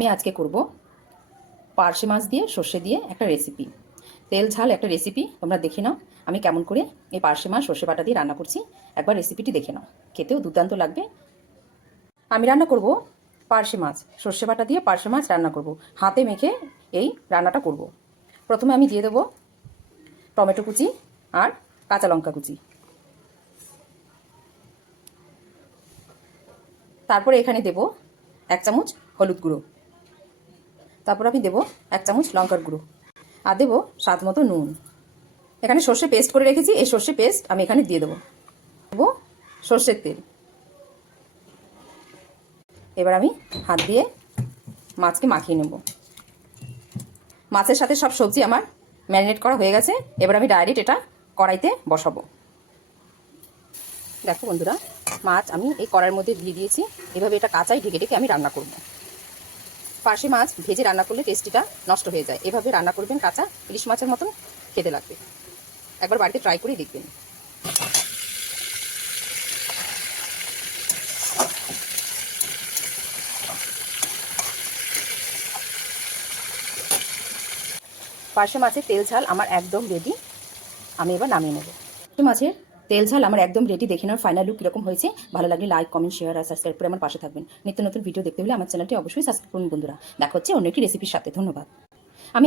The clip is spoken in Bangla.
আমি আজকে করব পার্শে মাছ দিয়ে সর্ষে দিয়ে একটা রেসিপি। তেল ঝাল একটা রেসিপি, তোমরা দেখে নাও আমি কেমন করে এই পার্শে মাছ সর্ষে বাটা দিয়ে রান্না করছি। একবার রেসিপিটি দেখে নাও, খেতেও দুর্দান্ত লাগবে। আমি রান্না করব পার্শে মাছ সর্ষে বাটা দিয়ে পার্শে মাছ রান্না করব, হাতে মেখে এই রান্নাটা করব। প্রথমে আমি দিয়ে দেবো টমেটো কুচি আর কাঁচা লঙ্কা কুচি। তারপরে এখানে দেব 1 চামচ হলুদ গুঁড়ো। তারপর আমি দেবো 1 চামচ লঙ্কার গুঁড়ো আর দেবো স্বাদ মতো নুন। এখানে সর্ষে পেস্ট করে রেখেছি, এই সর্ষে পেস্ট আমি এখানে দিয়ে দেবো। সর্ষের তেল। এবার আমি হাত দিয়ে মাছকে মাখিয়ে নেব। মাছের সাথে সব সবজি আমার ম্যারিনেট করা হয়ে গেছে। এবার আমি ডাইরেক্ট এটা কড়াইতে বসাবো। দেখো বন্ধুরা, মাছ আমি এই কড়াইয়ের মধ্যে দিয়ে দিয়েছি। এভাবে এটা কাঁচাই ঢেকে ঢেকে আমি রান্না করব। পার্শে মাছ ভেজে রান্না করলে টেস্টিটা নষ্ট হয়ে যায়, এভাবে রান্না করবেন কাঁচা, ইলিশ মাছের মতন খেতে লাগবে। একবার বাড়িতে ট্রাই করেই দেখবেন। পার্শে মাছের তেল ঝাল আমার একদম রেডি, আমি এবার নামিয়ে নেব। মাছের তেল ঝাল আমার একদম রেডি। দেখে নেওয়ার ফাইনাল লুক কীরকম হয়েছে। ভালো লাগলে লাইক, কমেন্ট, শেয়ার আর সাবস্ক্রাইব করে আমার পাশে থাকবেন। নিত্য নতুন ভিডিও দেখতে হলে আমার চ্যানেলটি অবশ্যই সাবস্ক্রাইব করুন বন্ধুরা। দেখা হচ্ছে অন্য একটি রেসিপির সাথে। ধন্যবাদ।